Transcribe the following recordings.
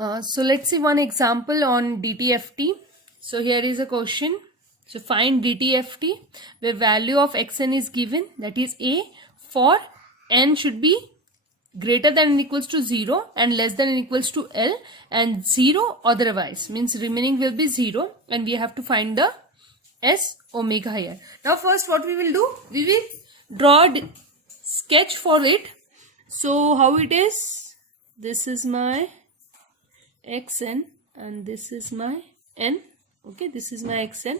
So let's see one example on DTFT. So here is a question. So find DTFT where value of xn is given, that is a, for n should be greater than or equals to 0 and less than or equals to L, and 0 otherwise, means remaining will be 0, and we have to find the S omega here. Now first what we will do, we will draw sketch for it. So how it is, this is my xn and this is my n. Okay, this is my xn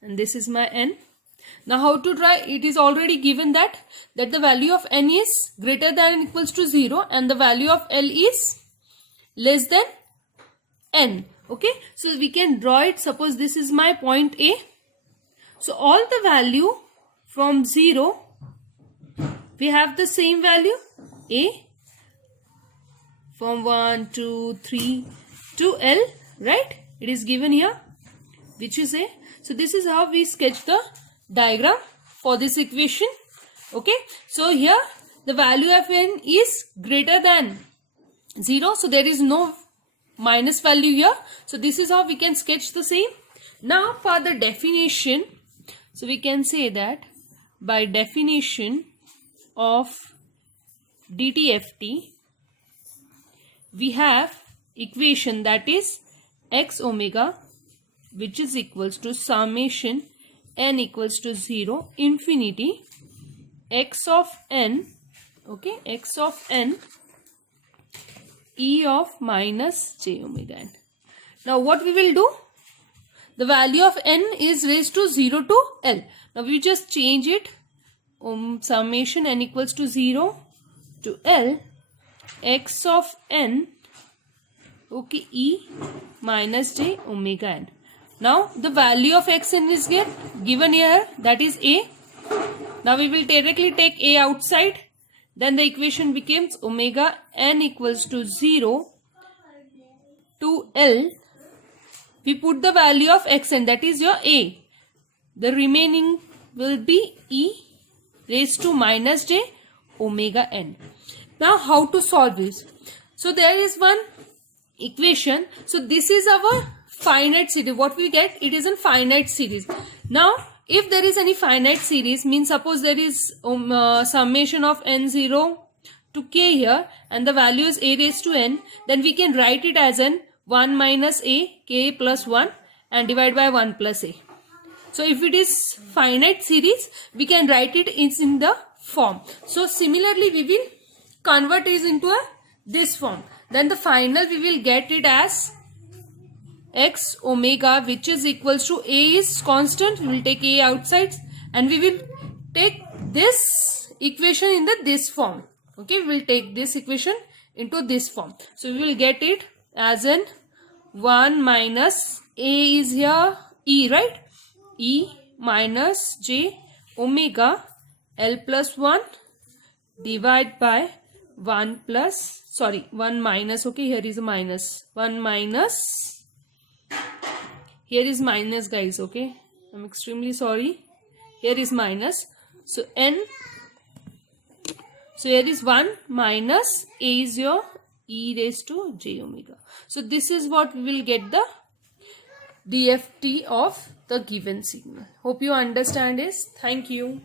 and this is my n. Now how to try? It is already given that the value of n is greater than or equals to 0 and the value of L is less than n. Okay, so we can draw it. Suppose this is my point A. So all the value from 0, we have the same value A, from 1, 2, 3 to L, right? It is given here, which is A. So this is how we sketch the diagram for this equation. Okay, so here the value of n is greater than 0, so there is no minus value here. So this is how we can sketch the same. Now for the definition, so we can say that by definition of DTFT, we have equation that is x omega, which is equals to summation n equals to 0 infinity x of n, okay, x of n e of minus j omega n. Now what we will do, the value of n is raised to 0 to L. Now we just change it, summation n equals to 0 to L x of n, okay, e minus j omega n. Now the value of xn is given here, that is a. Now we will directly take a outside, then the equation becomes omega n equals to 0 to L. We put the value of xn, that is your a. The remaining will be e raised to minus j omega n. Now how to solve this? So there is one equation. So this is our finite series. What we get, it is a finite series. Now if there is any finite series, means suppose there is summation of n0 to k here and the value is a raised to n, then we can write it as an 1 minus a, k plus 1 and divide by 1 plus a. So if it is finite series, we can write it in the form. So similarly we will convert it into this form. Then the final we will get it as x omega, which is equals to a is constant, we will take a outside and we will take this equation in this form. Okay, we will take this equation into this form. So we will get it as an 1 minus a is here e, right, e minus j omega L plus 1 divide by 1 plus, sorry, 1 minus, okay, here is a minus, 1 minus, here is minus guys, okay, I'm extremely sorry, here is minus, so n, so here is 1 minus a is your e raised to j omega. So this is what we will get the DFT of the given signal. Hope you understand this. Thank you.